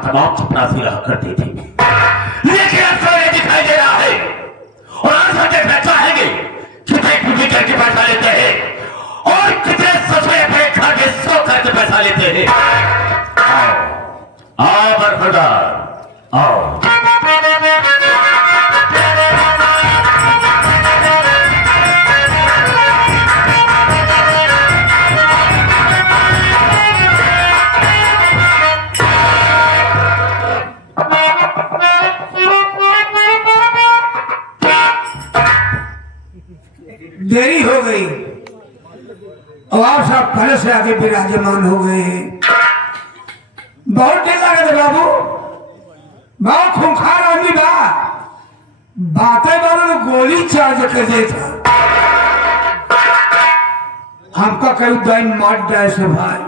तमाम चपरासी रहा करती थी, लेकिन अब तो ये दिखाई दे रहा है और आज हम देखना चाहेंगे कितने कुछ करके पैसा लेते हैं और कितने ससुरे पे खा के सो करके पैसा लेते हैं। आओ आओ बरखुरदार आओ। देरी हो गई और आप सब पहले से आगे विराजमान हो गए हैं। बहुत देर लगे बाबू, बहुत खूंखार आदमी बा, बातें बारे गोली चार्ज कर देता। हमका कहीं दाई मार जाए से भाई,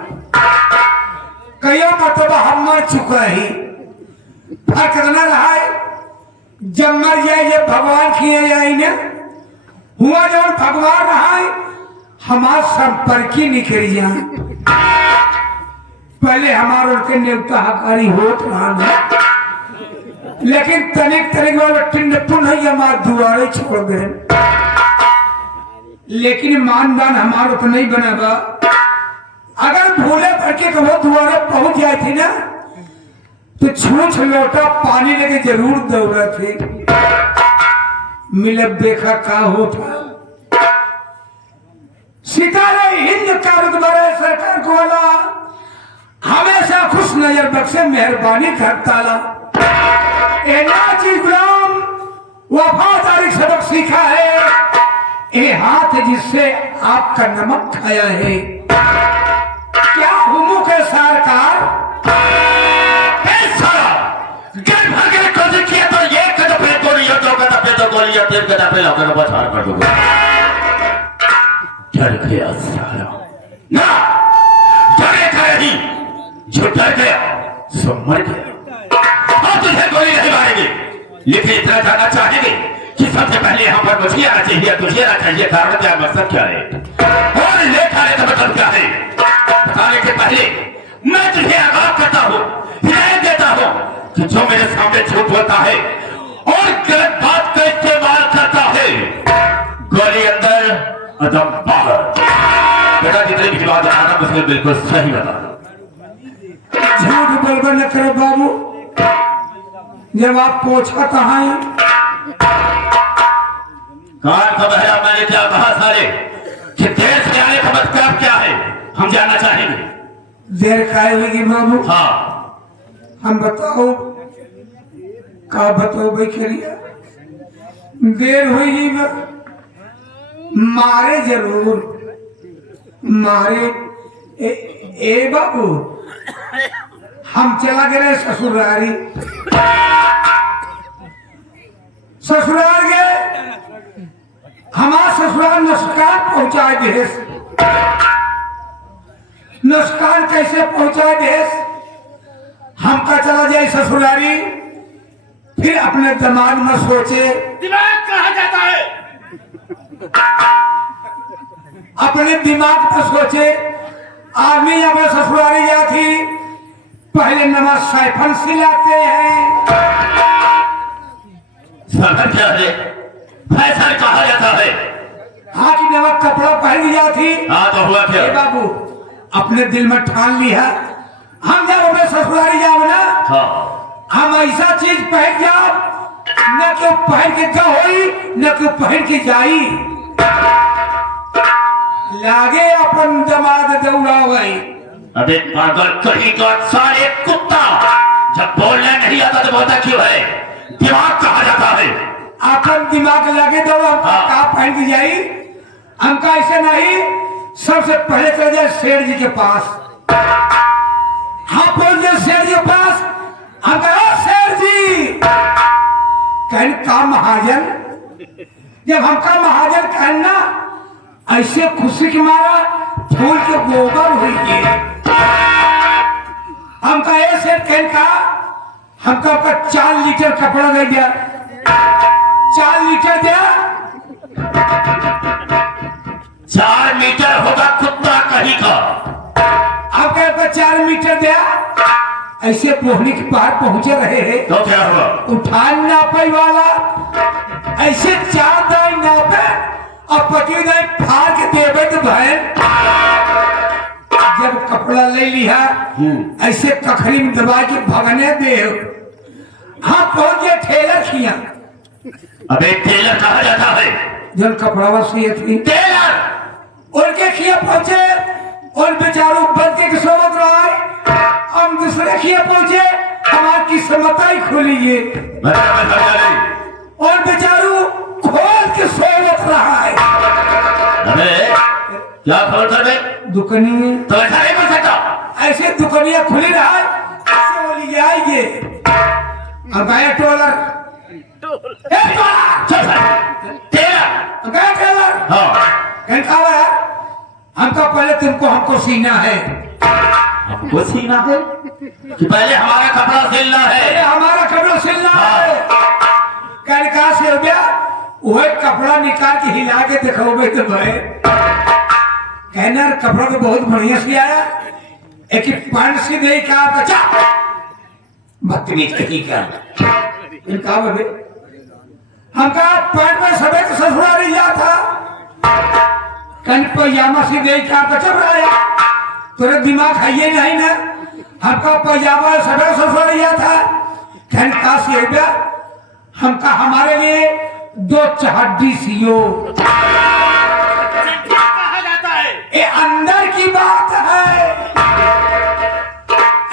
कई मतलब हम मर चुका है, फर्क न रहा है। जब मर जाए जब भगवान किए जाए ना हुआ जब भगवान रहा है हमार संपर्की निकल जाए। पहले हमारे उनके नेवता हकारी होत रहा ना, लेकिन तनिक तनिक वाला टिंडपुन है हमारे दुआरे छोड़ गए। लेकिन मानदान हमारे तो नहीं बना बा। अगर भूले भटके तो वो दुआरे पहुंच जाए थी ना तो छूछ लोटा पानी लेके जरूर दौड़ा थे। मिलब देखा का होता। सितारे हिंद का रुतबा सरकार को वाला हमेशा खुश नजर बख्शे मेहरबानी करता ला। गुलाम वफादारी सबक सीखा है, ये हाथ जिससे आपका नमक खाया है। क्या हुमू के सरकार डर गया साला ना, डरेगा नहीं, जो डर गया सो मर गया। अब तुझे गोली नहीं मारेंगे, लेकिन इतना जानना चाहेंगे कि सबसे पहले यहाँ पर मुझे आना चाहिए, तुझे आना चाहिए। कारण क्या, मकसद क्या है और लेखा का मतलब क्या है बताने के पहले मैं तुझे आगाह करता हूँ, हिदायत देता हूँ कि जो मेरे सामने झूठ बोलता है और गलत बात का इस्तेमाल करता है, गोली अंदर अदम बाहर। बेटा जितनी भी बात बताना मुझे बिल्कुल सही बताना। झूठ बलबल न करो बाबू। जब आप पोछा कहाँ है कान का बहरा मैंने क्या कहा सारे कि देश में आने का मतलब क्या है हम जानना चाहेंगे। देर खाए होगी बाबू। हाँ हम बताओ का बताओ भाई खरिया देर हुई मारे जरूर मारे। ए बाबू हम चला गए ससुरारी, ससुराल गए हमारा ससुराल नस्कार पहुंचाए देश। नस्कार कैसे पहुंचाए देश, हमका चला जाए ससुरारी, फिर अपने दिमाग में सोचे। दिमाग कहा जाता है, अपने दिमाग पर सोचे। आदमी अपने ससुरारी जाती पहले नमक साइफन सिलाते हैं। साइफन क्या है, फैशन कहा जाता है। हाँ की नमक कपड़ा पहन जाती। हाँ तो हुआ क्या बाबू, अपने दिल में ठान लिया हम जब अपने ससुरारी जाओ ना, हाँ हम ऐसा चीज पहन जाओ न तो पहन के जाओ न तो पहन के जाई। लागे अपन दमाद दौड़ावे। अबे पागल कहीं का सारे कुत्ता, जब बोलने नहीं आता तो बोलता क्यों है। दिमाग कहा जाता है, अपन दिमाग लगे तो का पहन के जाई। हमका ऐसे नहीं, सबसे पहले चले जाए शेर जी के पास। हाँ पहुंच जाए शेर जी के पास। हम कहो शेर जी कहन का महाजन, जब हमका महाजन कहना ऐसे खुशी के मारा फूल के गोबर हुई है। हमका ऐसे कहन का हमका 4 लीटर कपड़ा दे दिया। 4 लीटर दिया। 4 मीटर होगा कुत्ता कहीं का। आपके 4 मीटर दिया। ऐसे पोहनी के पार पहुंचे रहे हैं तो क्या हुआ? उठान नापे वाला ऐसे चार दाई नापे और पति दाई फाड़ के देवे तो बहन जब कपड़ा ले लिया ऐसे कखरी में दबा के भगने दे हाँ पहुंच गए ठेलर खिया अबे टेलर कहा जाता है? जब कपड़ा सिए थी टेलर उनके खिया पहुंचे और बेचारू बदके के सोवत रहा है हम दूसरे खिया पहुंचे हमारी किस्मत ही खुली है और बेचारू खोल के सोवत रहा है। अबे क्या खोल कर बे? दुकानी में तो ऐसा नहीं कर सकता। ऐसे दुकानियां खुली रहा है ऐसे बोली आइए अब आया टोलर चल टेलर गया टेलर हाँ कहीं कहा है हमका पहले तुमको हमको सीना है हमको सीना है कि पहले हमारा कपड़ा सिलना पहले है। हमारा कपड़ा सिलना है कहीं कहा से हो गया वही कपड़ा निकाल के हिला के दिखाओगे तो भाई कहना कपड़ा तो बहुत बढ़िया से आया एक ही पैंट से नहीं कहा बचा बदतमीज कहीं का इनका भाई हमका पैंट में सबे के ससुराल लिया था कल पजामा से नहीं कहा बचा रहा तेरे दिमाग है ये नहीं ना हमका पजामा सबे ससुराल लिया था कहन का से हो गया हमका हमारे लिए दो चहड्डी सियो कहा जाता है। ये अंदर की बात है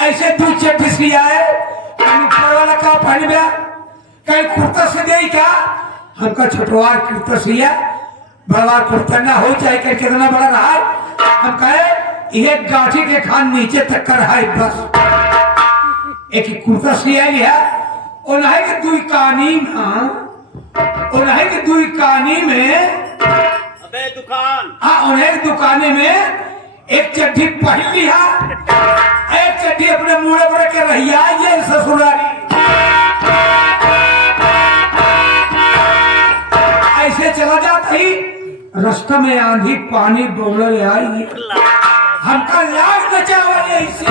ऐसे दो चड्डी सिया है कहीं ऊपर वाला का पहन गया कहीं कुर्ता से गई क्या हमका छोटवार कुर्ता सिया बड़ा कुर्ता ना हो चाहे कहीं कितना बड़ा रहा है हम कहे ये गाठी के खान नीचे तक का रहा है बस एक ही कुर्ता सिया लिया उन्हें के दुई कहानी उन्हें के दुई कहानी में अबे दुकान उन्हें दुकाने में एक चड्डी पहन लिया एक चड्डी अपने मुड़े पर के रहिया ये ससुरारी ऐसे चला जाता ही रास्ता में आंधी पानी बोले आई हमका लाज नचावल ऐसे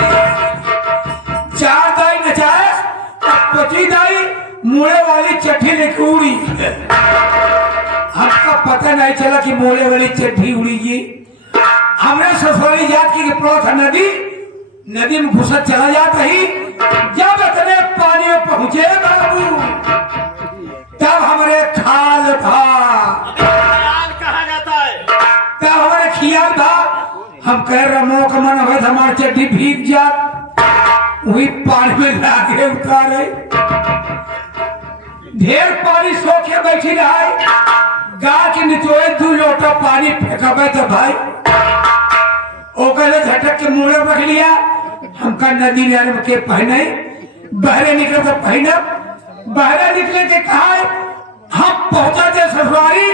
चार दाई नचाए पची दाई मुड़े वाली चड्डी लेके उड़ी हमका पता नहीं चला कि मुड़े वाली चड्डी उड़ी जी हमने ससुराली जात की पड़ा था नदी में घुसा चला जाता ही जब इतने पानी में पहुंचे बाबू तब हमारे खाल था ख्याल कहा जाता है। तब हमारे खियाल था हम कह रमो का मन हो हमारी चड्डी भीग जात वही पानी में लाके उतारे ढेर पानी सोखे बैठी रहा गा के निचोड़े 2 लोटा पानी फेंका तो भाई ओकरे झटक के मुड़े रख लिया हमका नदी में के पहने बहरे निकले तो पहने बहरे निकले के कहा हम पहुंचा थे ससुरारी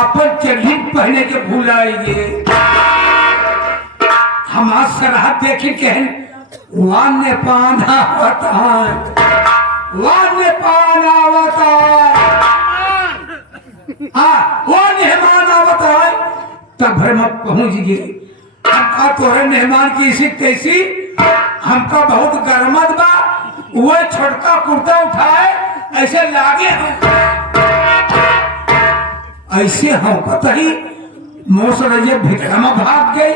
अपन चड्डी पहने के भूलाइए हम आज सरहद देखे कहन वान ने पाना होता वान ने पाना होता हाँ वो मेहमान आवता है तब भर में पहुंच गए हमका तोरे मेहमान की इसी कैसी हमका बहुत गरमत बा वो छोटका कुर्ता उठाए ऐसे लागे ऐसे हम पता ही मोसरजे भीतर में भाग गए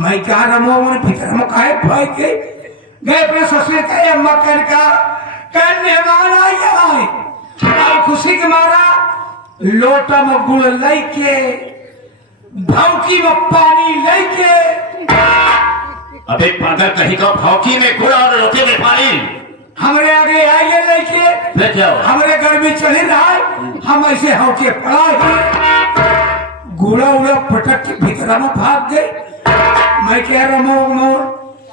मैं क्या रमो भीतर में खाए भाग गए अपने ससुर कहे अम्मा कल मेहमान आए खुशी के मारा लोटा में गुड़ लेके भौकी में पानी लेके अबे पागल कहीं का भौकी में गुड़ और लोटे में पानी हमारे आगे आइए लेके फिर क्या हुआ? हमारे घर में चले रहा हम ऐसे होके पड़ा ही गुड़ा उड़ा पटक के भीतर में भाग गए मैं कह रहा हूँ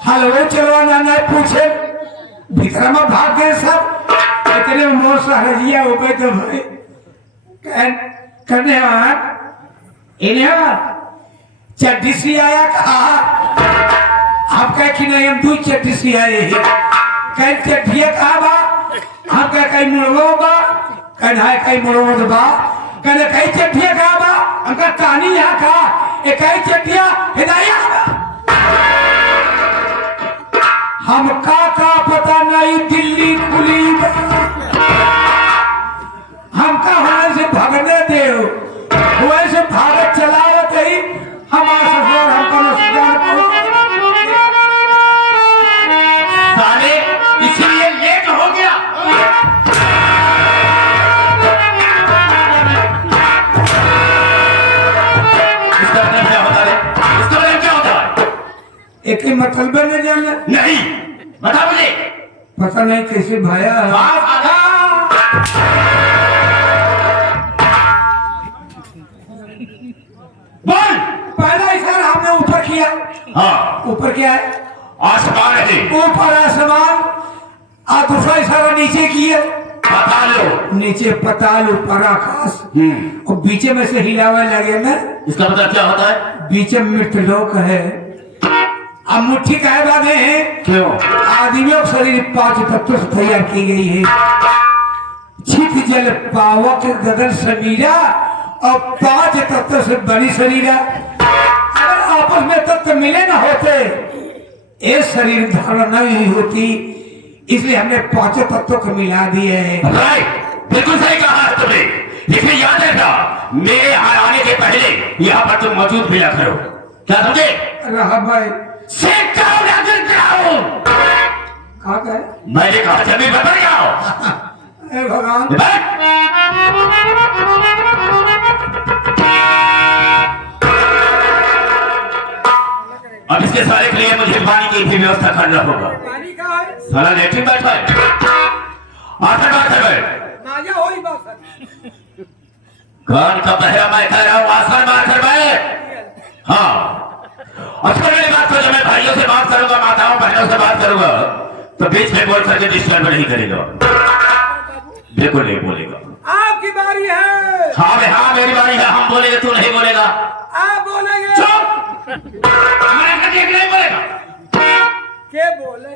हलवे चलवाना नहीं पूछे भीतर में भाग गए सब इतने मोर सहरिया हो गए तो भाई करने चड्डी सी आया कहा आप कह कि नहीं हम 2 चड्डी सी आए हैं कहीं चड्ढिया कहा बा हम कह कहीं मुड़वा बा कहीं कहीं मुड़वा बा कहीं कहीं चड्ढिया कहा बा हमका कहानी यहाँ कहा एक कहीं चड्ढिया हिदाया हमका का पता नहीं दिल्ली खुली हमका वहां से भगने दे वैसे भागत चलावत ही हमारे ससुर हमका नौसियान साले इसलिए लेट हो गया। इसका मतलब क्या होता है? इसका मतलब क्या होता है? एक ही मतलब नहीं जाना नहीं, बता मुझे। पता नहीं कैसे भाया बोल। पहला इशारा हमने ऊपर किया। हाँ, ऊपर क्या है? आसमान है, ऊपर आसमान। और दूसरा इशारा नीचे किया। बता लो। नीचे पताल ऊपर आकाश और बीच में से हिलावे लगे ना। इसका मतलब क्या होता है? बीच में मृतलोक है। अब मुट्ठी कहे बांधे हैं क्यों? आदमियों का शरीर 5 तत्वों से तैयार की गई है। छित जल पावक गगन समीरा और 5 तत्व से बड़ी शरीरा। अगर आपस में तत्व मिले ना होते ये शरीर धारण नहीं होती, इसलिए हमने 5 तत्वों को मिला दिए हैं। राइट, बिल्कुल सही कहा है तुमने। लेकिन याद रखना, मेरे यहाँ आने के पहले यहाँ पर तुम मौजूद मिला करो। क्या समझे? रहा भाई सेठ कराओ या फिर कराओ? कहा गए? मैंने कहा जमीन पर बैठ जाओ। हे भगवान बैठ। अब इसके सारे के लिए मुझे पानी की भी व्यवस्था करना होगा। पानी कहाँ है? साला लेटरिन बैठा है। आखिर बात है भाई, नाजा हो ही बस। कान का पहरा मैं कह रहा हूँ, आसमान बात कर भाई। हाँ, अच्छा मेरी बात को जब मैं भाइयों से बात करूंगा, माताओं बहनों से बात करूंगा, तो बीच में बोल करके डिस्टर्ब नहीं करेगा। बिल्कुल नहीं बोलेगा। आपकी बारी है। हाँ मेरी बारी है। हम बोलेंगे, तू नहीं बोलेगा। आप बोलेंगे। चुप। हमारा कभी नहीं बोलेगा। के बोले?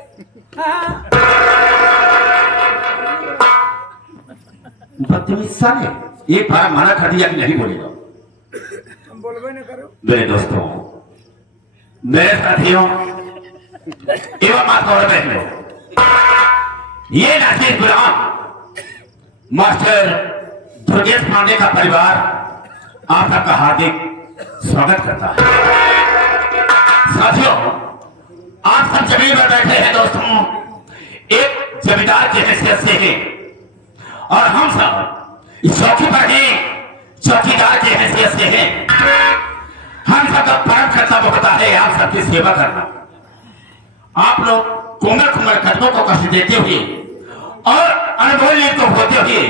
बदतमीज साले, एक बार मना कर दिया कि नहीं बोलेगा। हम बोलबे न करो। मेरे दोस्तों, मेरे साथियों एवं माताओं और बहनों, ये नासिर गुलाम मास्टर दुर्गेश पांडे का परिवार आप सबका हार्दिक स्वागत करता है। साथियों, आप सब जमीन पर बैठे हैं दोस्तों, एक जमींदार की हैसियत से हैं और हम सब इस चौकी पर हैं, चौकीदार की हैसियत से हैं। हम सबका परम कर्तव्य होता है आप सबकी सेवा करना। आप लोग कोमल कोमल कदमों को कष्ट देते हुए और अनमोल को होते हुए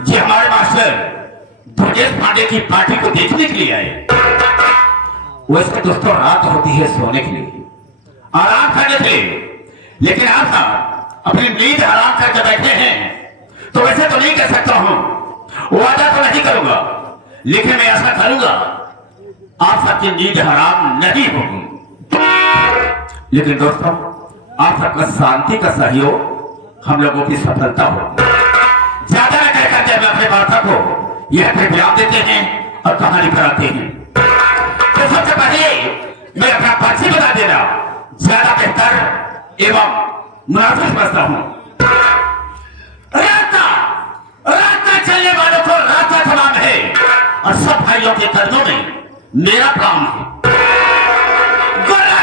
जी हमारे मास्टर दुर्गेश पांडे की पार्टी को देखने के लिए आए। वैसे दोस्तों रात होती है सोने के लिए, आराम करने के लिए, लेकिन आप सब अपनी नींद आराम करके बैठे हैं, तो वैसे तो नहीं कर सकता हूं, वादा तो नहीं करूंगा, लेकिन मैं ऐसा करूंगा आप सबकी नींद हराम नहीं होगी। लेकिन दोस्तों, आप सबका शांति का सहयोग हम लोगों की सफलता हो। ज्यादा न कह करके मैं अपने वार्ता को यह विराम देते हैं और कहानी कराते हैं। तो सबसे पहले मैं अपना पर्ची बता देना ज्यादा बेहतर एवं मुनासिब समझता हूं। रास्ता चलने वालों को रास्ता तमाम है और सब भाइयों के कदमों में मेरा काम है। गुर्रा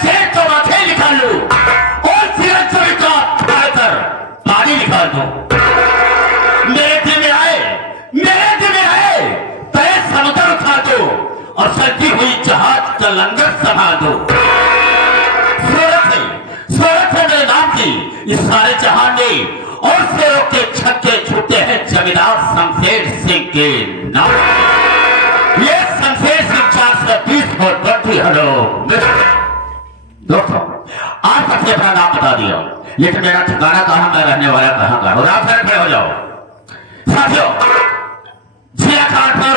से तो आंखें निकालो और सिर का पाकर पानी निकाल दो। मेरे दिल में आए तय समुद्र उठा दो और चलती हुई जहाज का लंगर संभाल दो। सूरत है मेरे नाम की इस सारे जहान में और शेरों के छक्के छूटे हैं जमींदार शमशेर सिंह के नाम। ये शमशेर सिंह 420 और 20 हलो। दोस्तों, आप सबसे अपना नाम बता दिया, लेकिन मेरा ठिकाना कहाँ, मैं रहने वाला कहाँ का, और आप घर पे हो जाओ। साथियों, जिया कानपुर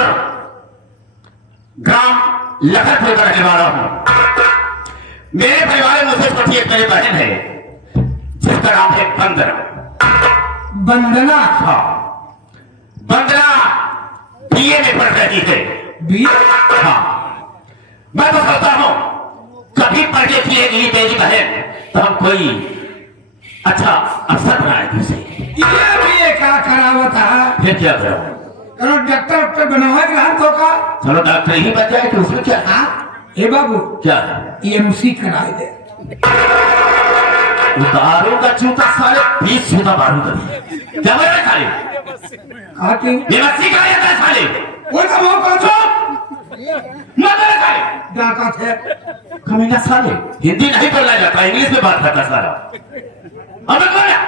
ग्राम लखनपुर का रहने वाला हूं। मेरे परिवार में मुझसे छोटी एक मेरी बहन है जिसका नाम है वंदना। हाँ, वंदना बीए में पढ़ रही है। बी? हाँ, मैं तो कहता हूं कभी पढ़ के खिलेगी मेरी बहन तो हम कोई अच्छा अफसर बनाए तुझे। ये भी एक क्या करावा था। फिर क्या करो? करो डॉक्टर डॉक्टर बनवा ग्रहण तो का। चलो डॉक्टर ही बन जाए तो उसमें क्या? हाँ हे बाबू क्या EMC कराए दे। दारू का जूता सारे 20 जूता बारू कर क्या बोल रहे साले? आती ये मस्ती का ये था साले। वो का वो का जो मगर साले डाका थे कमीना साले हिंदी नहीं बोलना जाता इंग्लिश में बात करता सारा। अब बोला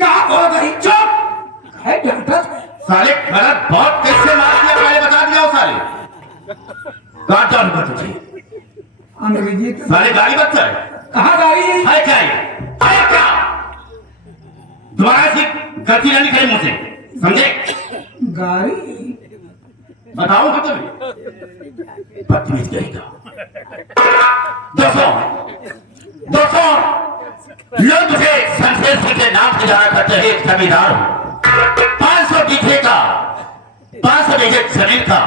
कहा बोल गई चुप है डॉक्टर साले गलत बहुत कैसे मार दिया पहले बता दिया वो साले। काट डाल कर तुझे अंग्रेजी साले गाड़ी बच्चा है कहा गाड़ी है क्या ये? है क्या? दोबारा से गलती ना निकले मुझसे समझे? गाड़ी बताओ कि तुम्हें बदतमीज कहेगा। दोस्तों दोस्तों लोग मुझे शमशेर सिंह के नाम से जाना करते हैं। एक जमींदार हूँ 500 बीघे का 500 बीघे जमीन का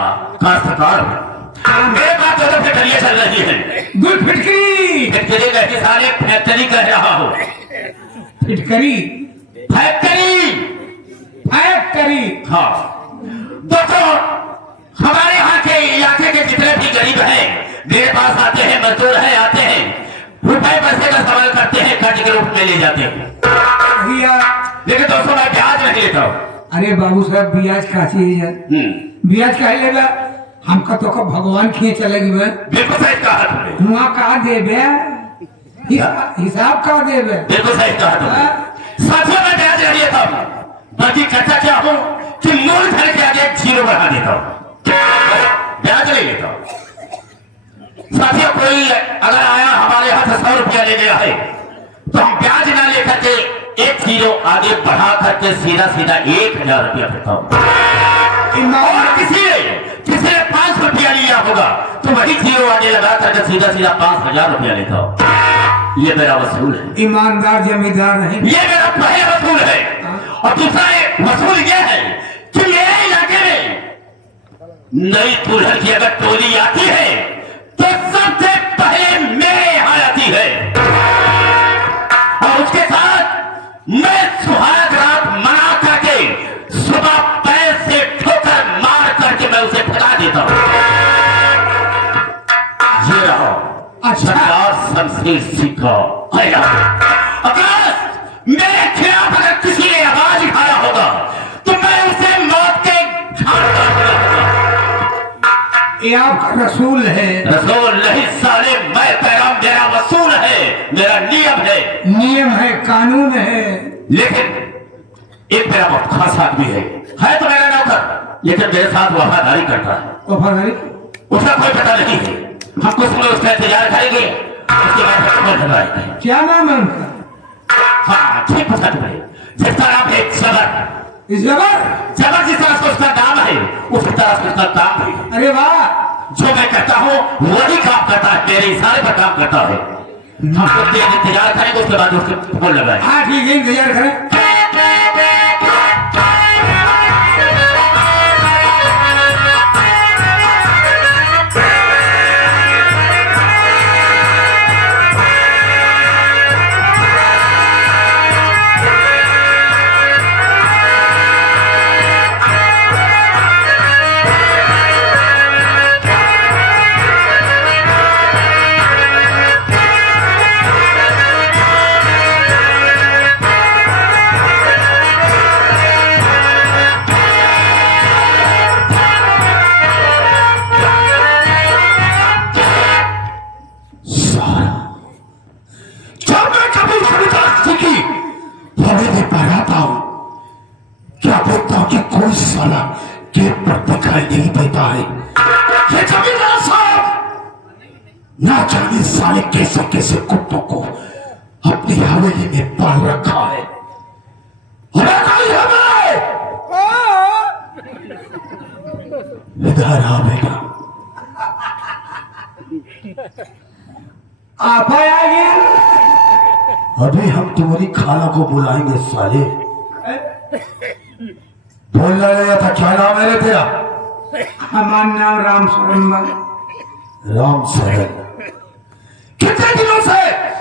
काश्तकार हूँ। मेरे पास दोनों फैक्ट्रियां चल रही है। गुल फिटकरी फैक्ट्री कहती सारे फैक्ट्री कह रहा हो। फिटकरी फैक्ट्री फैक्ट्री हाँ दोस्तों हमारे यहाँ के इलाके के जितने भी गरीब हैं मेरे पास आते हैं, मजदूर हैं, आते हैं, रुपए पैसे का सवाल करते हैं, कर्ज के रूप में ले जाते हैं। भैया लेकिन दोस्तों मैं ब्याज नहीं लेता हूँ। अरे बाबू साहब ब्याज का चाहिए ब्याज का लेगा हमका तो का भगवान खींच चलेगी बे बिल्कुल सही कहा तुमने। हुआ कहा देबे हिसाब कहा देबे बिल्कुल सही कहा तुमने। साथियों मैं ब्याज नहीं लेता हूँ, बल्कि करता क्या हूँ कि मूलधन के आगे 0 बढ़ा देता हूँ, ब्याज नहीं लेता हूँ। साथियों कोई अगर आया हमारे यहाँ से 100 रुपया ले गया है तो हम ब्याज ना लेकर के 1 0 आगे बढ़ा करके सीधा सीधा 1000 रुपया देता हूँ। और किसी ने 500 रुपया लिया होगा तो वही 0 आगे लगा करके सीधा सीधा 5000 रुपया लेता हूँ। ये मेरा वसूल है। ईमानदार जमींदार नहीं ये मेरा पहला वसूल है। और दूसरा वसूल ये है कि मेरे इलाके में नई दुल्हन की अगर टोली आती है तो सबसे पहले मेरे यहाँ आती है और उसके साथ मैं सुहाग रात मना करके सुबह पैर से ठोकर मार करके मैं उसे फटा देता हूँ। ये रहो सरदार शमशेर सिंह का अगर मेरे खिलाफ अगर किसी ने आवाज उठाया होगा तो मैं उसे मौत के घाट पर ये आपका रसूल है। रसूल नहीं साले मैं पैगाम मेरा वसूल है, मेरा नियम है। नियम है कानून है। लेकिन एक मेरा बहुत खास आदमी है तो मेरा नौकर, लेकिन मेरे साथ वफादारी करता है। वफादारी उसका कोई पता नहीं है। हम कुछ समय उसका इंतजार करेंगे, उसके बाद खबर लगाएंगे। क्या नाम है उनका? हाँ ठीक पता तुम्हें, जिसका नाम है जबर। जबर जबर जिस तरह से उसका नाम है उसी तरह से उसका काम है। अरे वाह जो मैं कहता हूँ वही काम करता है, मेरे इशारे पर काम करता है। हम कुछ देर इंतजार करेंगे, उसके बाद उसके फोन लगाए। हाँ ठीक है इंतजार करें। ना जाने साले कैसे कैसे कुत्तों को अपनी हवेली में पाल रखा है। इधर आ बेटा। आप आएंगे अभी हम तुम्हारी खाला को बुलाएंगे साले। बोलना लगा था क्या नाम है तेरा? हमारा नाम राम शरण। राम शरण। कितने कितने दिनों से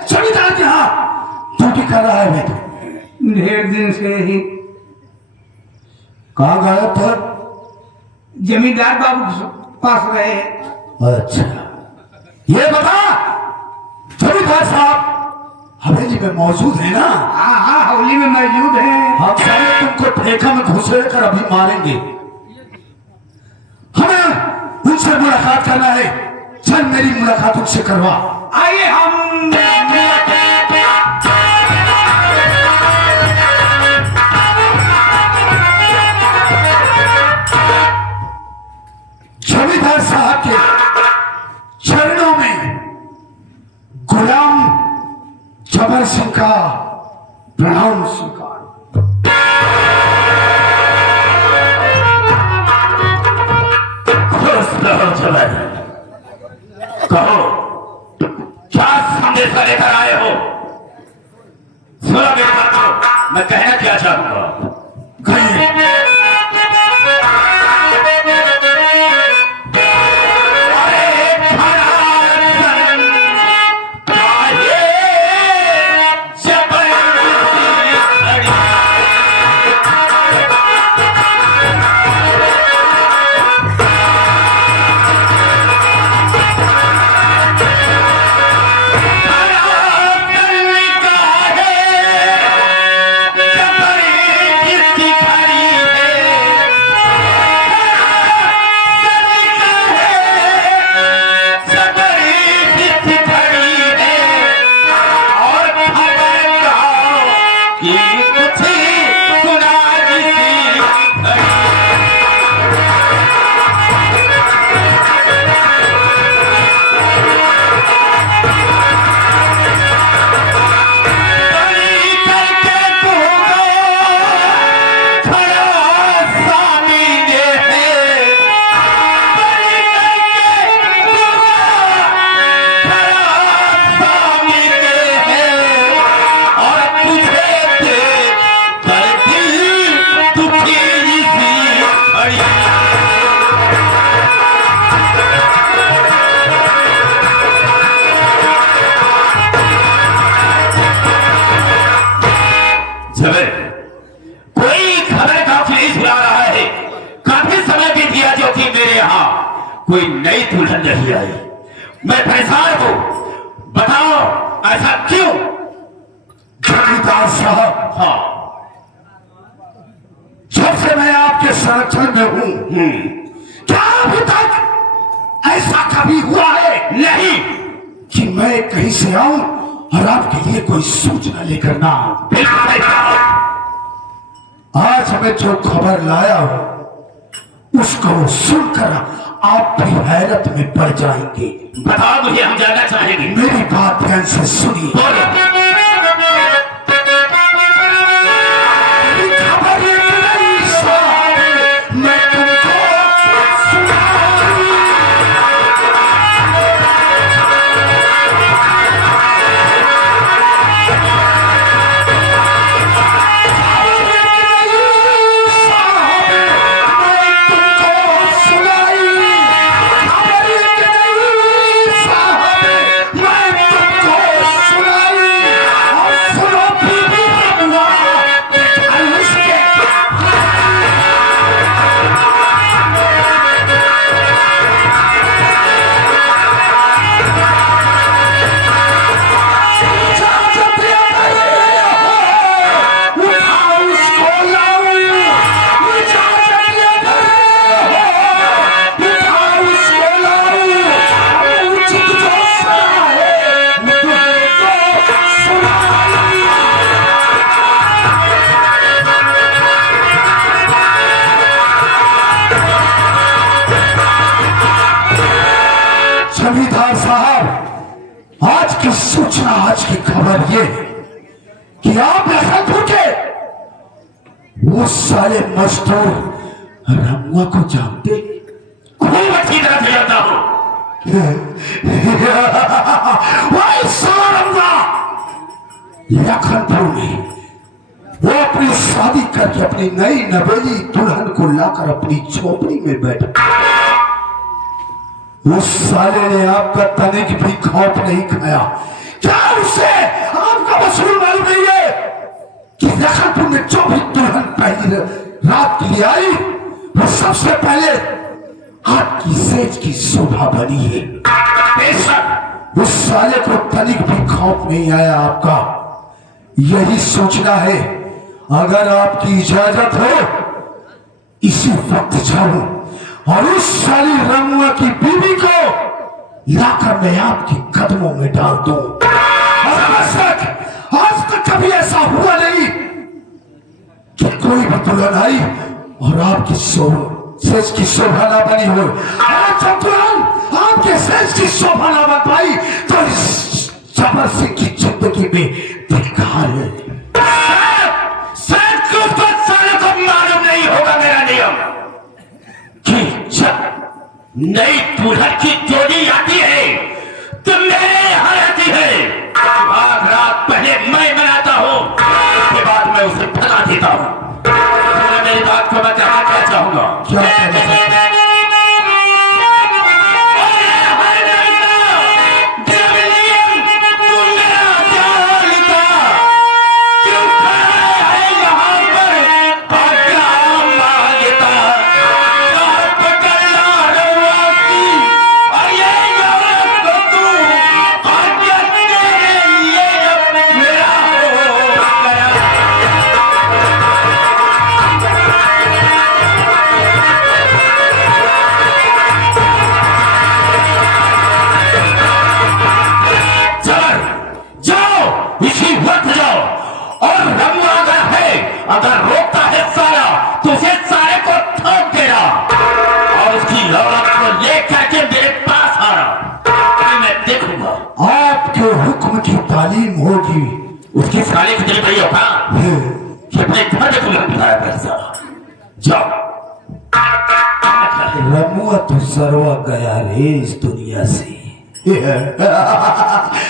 जमींदार के यहाँ ड्यूटी कर रहा है? मैं ढेर दिन से ही कहाँ गया था? जमींदार बाबू के पास रहे। अच्छा, ये बता, जमींदार साहब हवेली में मौजूद है ना? हाँ हाँ, हवेली में मौजूद है। हम सारे तुमको ठेका में घुसेड़ कर अभी मारेंगे। हमें उनसे मुलाकात करना है। चल मेरी मुलाकात उनसे करवा। आइए हम जमींदार साहब के चरणों में गुलाम जबर सिंह का प्रणाम स्वीकार। जबर, कहो क्या संदेशा लेकर आए हो? सुनो मेरी बात को, मैं कहना क्या चाहूंगा। कहिए। कोई नई दुल्हन नहीं आई। मैं परेशान हूं, बताओ ऐसा क्यों? जमींदार साहब, हाँ, जब से मैं आपके संरक्षण में हूं, क्या अभी तक ऐसा कभी हुआ है? नहीं कि मैं कहीं से आऊं और आपके लिए कोई सूचना लेकर ना आऊं। आज हमें जो खबर लाया हो उसको सुनकर आप भी हैरत में पड़ जाएंगे। बताओ मुझे, हम जानना चाहेंगे। मेरी बात ध्यान से सुनिए। खबर नहीं साहब, मैं तुमको जमींदार साहब, आज की सूचना, आज की खबर ये कि आप लखनपुर के वो साले मजदूर रमुआ को जानते? खूब अच्छी तरह से जानता हूं। वही साला रमुआ लखनपुर में वो अपनी शादी करके अपनी नई नवेली दुल्हन को लाकर अपनी झोपड़ी में बैठा उस साले ने आपका तनिक भी खौफ नहीं खाया। क्या उसे आपका वसूल मालूम नहीं है कि लखनपुर में जो भी दुल्हन पहली रात के लिए आई वो सबसे पहले आपकी सेज की शोभा बनी है। बेशक उस साले को तनिक भी खौफ नहीं आया आपका। यही सोचना है, अगर आपकी इजाजत हो इसी वक्त जाऊं और उस साली रमुआ की बीवी को लाकर मैं आपके कदमों में डाल दूं। और आज तक कभी ऐसा हुआ नहीं कि कोई भी दुल्हन आई और आपकी सेज की शोभा ना बनी हो। आज जब दुल्हन आपके सेज की शोभा ना बन पाई तो इस जबर सिंह की जिंदगी में धिक्कार है। मालूम नहीं होगा मेरा नियम कि जब नई दुल्हन की जोड़ी आती है तो मेरे यहां रहती है। आज रात पहले मैं मनाता हूं, उसके बाद मैं उसे भगा देता हूं। मेरी बात को मैं क्या चाहूंगा, क्या अगर रोकता है सारा तो उसे सारे को ठोक देना और उसकी औरत को लेकर के मेरे पास आना। मैं देखूंगा आपके हुक्म की तालीम होगी। उसकी साले को दिल नहीं होगा कि अपने घर को लगाया पैसा। जाओ रमुआ तो सरवा गया रे इस दुनिया से।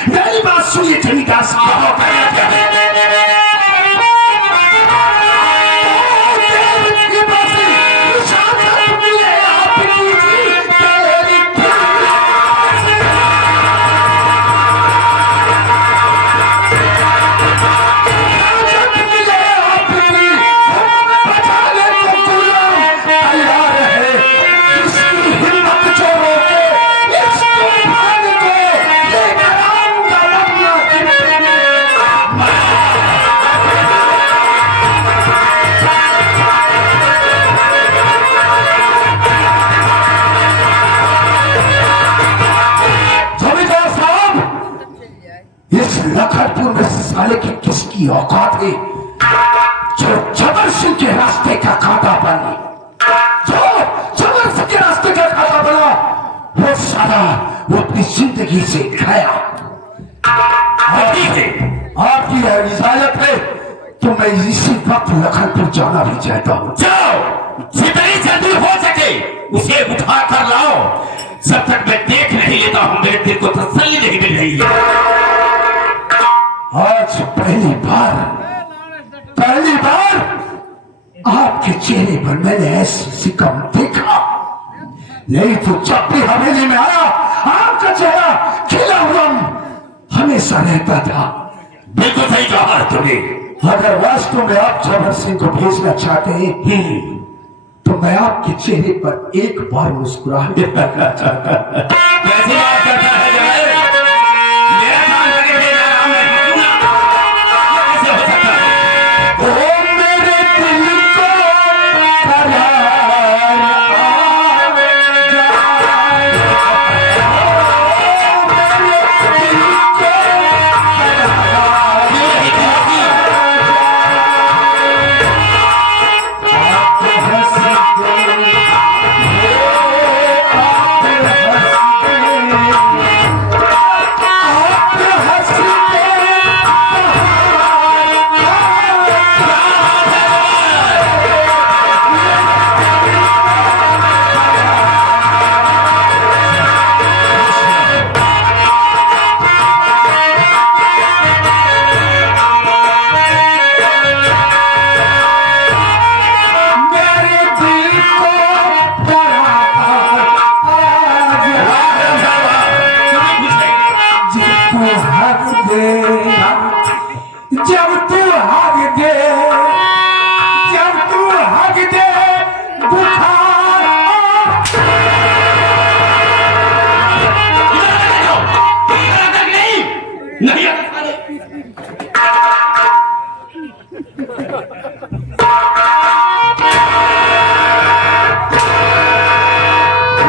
मेरी बात सुनिए जमींदार साहब, लखनपुर में साले की किसकी औकात है जो जबर सिंह के रास्ते का कांटा बने, जो जबर सिंह के रास्ते का कांटा बना वो साला वो अपनी जिंदगी से खाया। आपकी इजाजत है तो मैं इसी वक्त लखनपुर जाना भी चाहता हूँ। जाओ, जितनी जल्दी हो सके उसे उठा कर लाओ। जब तक मैं देख नहीं लेता हूँ मेरे दिल को तसल्ली नहीं मिल रही है। आज पहली बार आपके चेहरे पर मैंने ऐसी सिकम देखा, नहीं तो जब भी हवेली में आया आपका चेहरा खिला हुआ हमेशा रहता था। बिल्कुल सही कहा तुमने। अगर वास्तव में आप जबर सिंह को भेजना चाहते हैं तो मैं आपके चेहरे पर एक बार मुस्कुराहट देखना चाहता हूं। कैसी बात करता है जबर? मेरा काम करके देना राम है, कैसे हो सकता है? ओ मेरे दिल को करार आवे जाए, ओ मेरे दिल को करार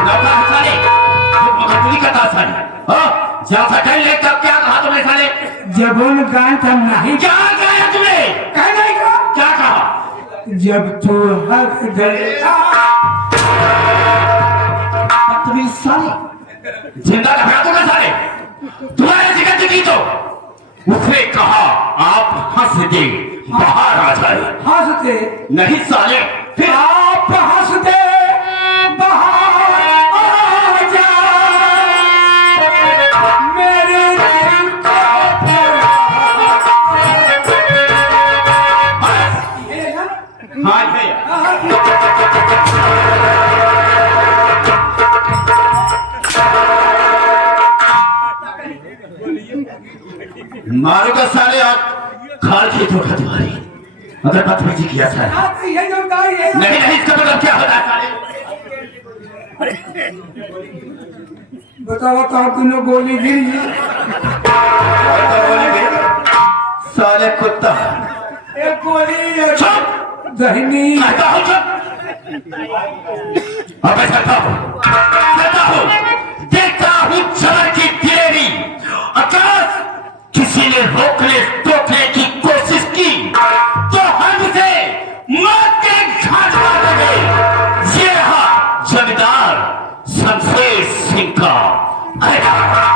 नौका है साले, तुम मगजनी का था साले। हाँ, जहाँ फटन ले तब क्या कहा तुमने साले? जब उन गाय था नहीं क्या कहा तुमने? कह नहीं कहा क्या कहा? जब तू हक गया बदतमीज साले, जिंदा लगा दूंगा साले। तुम्हारे जिगर की तो उसने कहा आप हंस दे बाहर आ जाए। हंसते नहीं साले, फिर आप हंसते बाहर आ जाए मेरे दिल को ये ना हाँ भैया, मारूंगा साले आप खाल की धोखा तुम्हारी अगर बदतमीजी किया साले। ये जो गाय है नहीं नहीं, इसका मतलब क्या होता है साले? बताओ तो तुमने गोली गिरी साले कुत्ता एक गोली चुप, दहनी कहता हूँ चुप। अब मैं चलता हूँ, देखता हूँ चला की तेरी आकाश किसी ने रोकने टोकने की कोशिश की तो हमसे मौत के घाट मारेंगे। ये रहा जमींदार शमशेर सिंह का ऐलान।